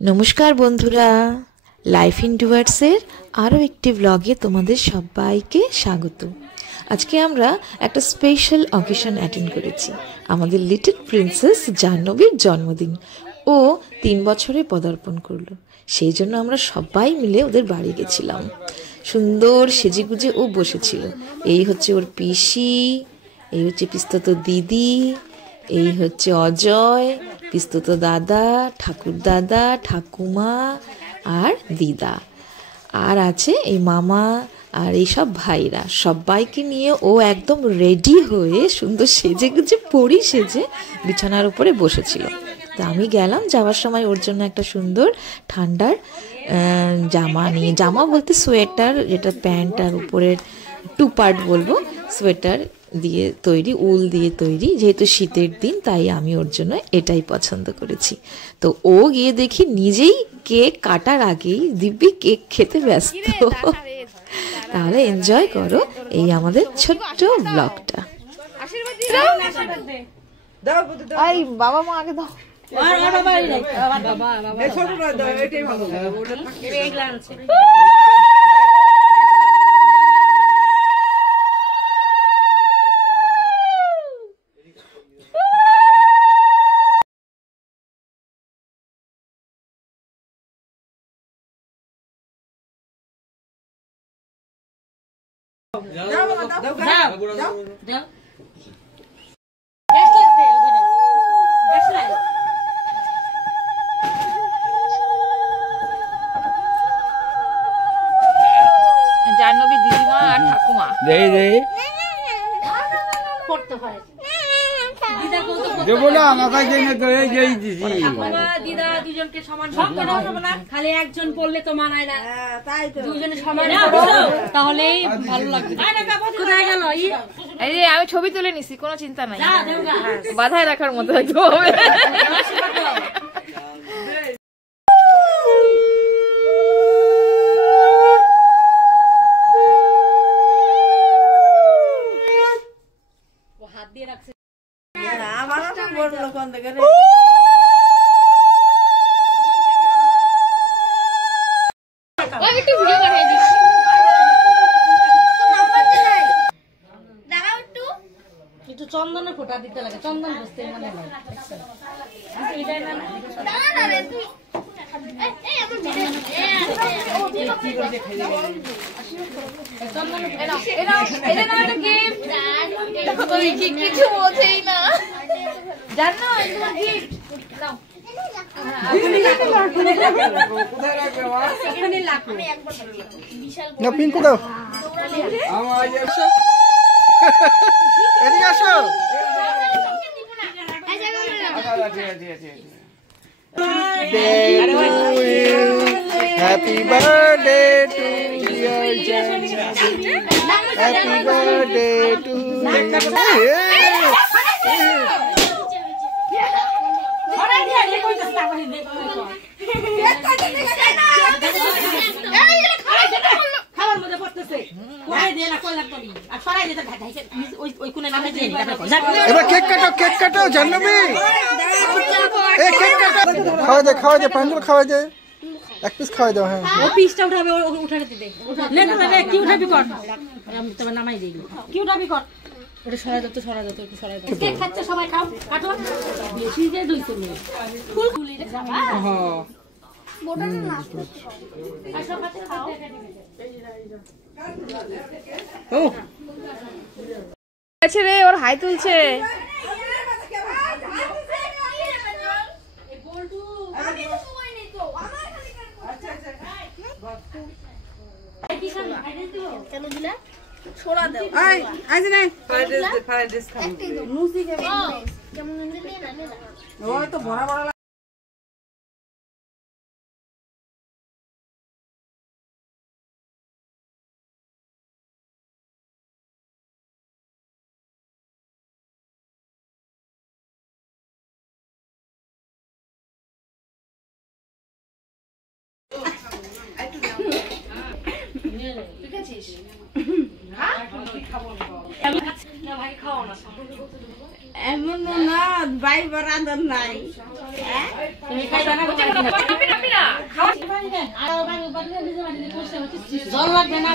নমস্কার বন্ধুরা, life in ডুয়ার্সের আরও একটি ব্লগে তোমাদের সবাইকে স্বাগত। আজকে আমরা একটা স্পেশাল অকেশন অ্যাটেন্ড করেছি। আমাদের লিটল প্রিন্সেস জাহ্নবীর জন্মদিন। ও 3 বছরে পদার্পণ করলো, সেই জন্য আমরা সবাই মিলে ওদের বাড়ি গেছিলাম। সুন্দর সেজেগুজে ও বসেছিল। এই হচ্ছে ওর পিসি, এই হচ্ছে পিস্তত দিদি, এই হচ্ছে অজয়, পিস্তত দাদা, ঠাকুর দাদা, ঠাকুমা আর দিদা, আর আছে এই মামা আর এই সব ভাইরা। সবাইকে নিয়ে ও একদম রেডি হয়ে সুন্দর সেজে গুজে পরি সেজে বিছানার উপরে বসেছিল। তো আমি গেলাম, যাওয়ার সময় ওর জন্য একটা সুন্দর ঠান্ডার জামা নিয়ে, জামা বলতে সোয়েটার, যেটা প্যান্ট আর উপরের 2 পার্ট বলবো, সোয়েটার দিয়ে তৈরি, উল দিয়ে তৈরি, যেহেতু শীতের দিন তাই আমি ওর জন্য এটাই পছন্দ করেছি। তো ও গিয়ে দেখি নিজেই কেক কাটার আগেই দিব্যি কেক খেতে ব্যস্ত। তাহলে এনজয় করো এই আমাদের ছোট্ট ব্লগটা। বাবা মা আগে দাও। জাহ্নবী দিদিমা আর ঠাকুমা দিদা দুজনকে সমান খালি একজন পড়লে তো মানায় না, দুজনে সমান তাহলেই ভালো লাগবে। কোথায় গেল? এই যে আমি ছবি তুলে নিছি, কোনো চিন্তা নাই, বাধায় রাখার মতো একদম হবে। হাত দিয়ে রাখছে। একটু চন্দনের ফোঁটা দিতে লাগে, চন্দন বসতে মানে কিছু বোঝেই না, জানো পিঙ্কু দাও, এদিকে আসো। Happy birthday to dear Janvi. Happy birthday to এবার কেক কাটো, কেক কাটো জাহ্নবী, এই কেক কাটো, খাওয়াই দে পাঞ্জল, খাওয়াই দে, এক পিস খাওয়াই দাও। হ্যাঁ, ও পিসটা উঠাবে, উঠাতে দে। না না না, কি উঠাবি কর, আমি তবে নামাই দেই। কি উঠাবি কর, ওটা সরাই দাও তো, সরাই দাও তো, একটু সরাই দাও। কেক খাচ্ছে সবাই, খাও, কাটো। বেশি যে দুই তো নেই, ফুল ফুলি রে বাবা। হ্যাঁ, মোটা না আসো খাতে খাও। ও আছে রে, ওর হাই তুলছে। কেন দিলা? ছোড়া দাও। এই আইজ নাই ফাইডিস খাবো। মুসি কে কেমন দিলে না না। ওই তো বড় বড় এমন না ভাই বরাদর নাই। তুমি খাইবা না? লাগবে আর পানি পানি নিজে মাটি দিয়ে করছে জল লাগবে না